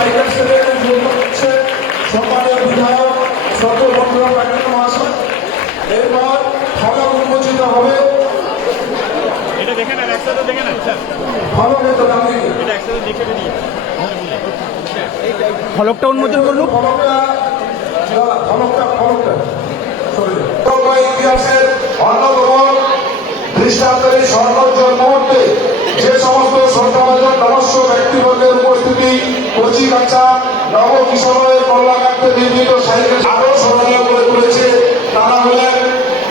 Cycle সেলের জন্য হচ্ছে সম্মানীয় বিধায়ক সর্বভদ্র প্যাকেট মহাশয় এরপর ফলক উন্মোচিত হবে এটা দেখে নেন একসাথে দেখে নেন স্যার ফলকের তো দাম এটা একসাথে দেখে নিয়ে ফলকটা উন্মোচন করল ফলকটা কল্যাণার্থে নির্মিত আরও স্মরণীয় করে তুলেছে। তারা হলেন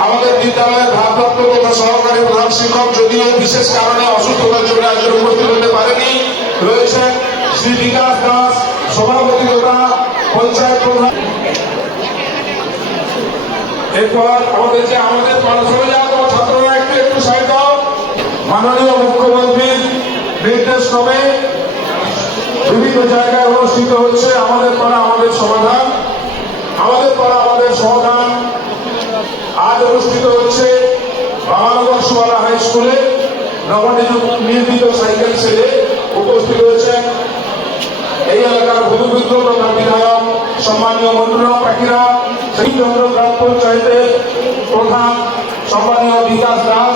আমাদের বিদ্যালয়ের ভারপ্রাপ্ত তথা সহকারী প্রধান শিক্ষক, যদিও বিশেষ কারণে অসুস্থতার জন্য আজকে উপস্থিত হতে পারেনি। রয়েছেন শ্রী দাস, সভাপতি তথা এরপর আমাদের যে আমাদের পড়াশোনা একটু সাইড মাননীয় মুখ্যমন্ত্রীর নির্দেশ ক্রমে বিভিন্ন জায়গায় অনুষ্ঠিত হচ্ছে, আমাদের পাড়া আমাদের সমাধান। আমাদের পাড়া আমাদের সমাধান আজ অনুষ্ঠিত হচ্ছে মহানগর সুবালা হাই স্কুলে নবনির্মিত সাইকেল সেলে উপস্থিত হয়েছেন। এই এলাকার ভূমিবিদ্য তথা বিধায়ক, সম্মানীয় মন্ডল পাখিরা সেই চন্দ্র গ্রাম পঞ্চায়েতের প্রধান, সম্মানীয় বিকাশ দাস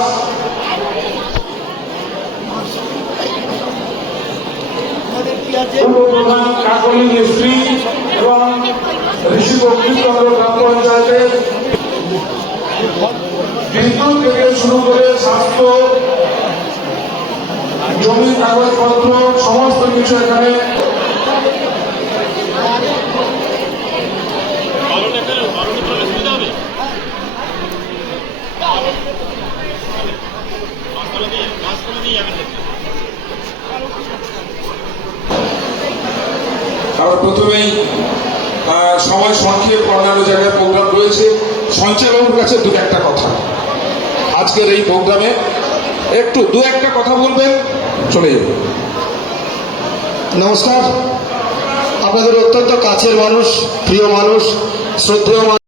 উপপ্রধান কাকলি মিস্ত্রি এবং ঋষি বক্তিচন্দ্র গ্রাম পঞ্চায়েতের বিদ্যুৎ থেকে শুরু করে স্বাস্থ্য জমির কাগজপত্র, সমস্ত কিছু এখানে। দিয়ে, মাঝখানে দিয়ে যাবেন আমরা প্রথমেই সময় সংক্ষেপ অন্যান্য জায়গায় প্রোগ্রাম রয়েছে। সঞ্চয়বাবুর কাছে দু একটা কথা। আজকের এই প্রোগ্রামে একটু দু একটা কথা বলবেন, চলে যাবে। নমস্কার। আপনাদের অত্যন্ত কাছের মানুষ, প্রিয় মানুষ, শ্রদ্ধেয়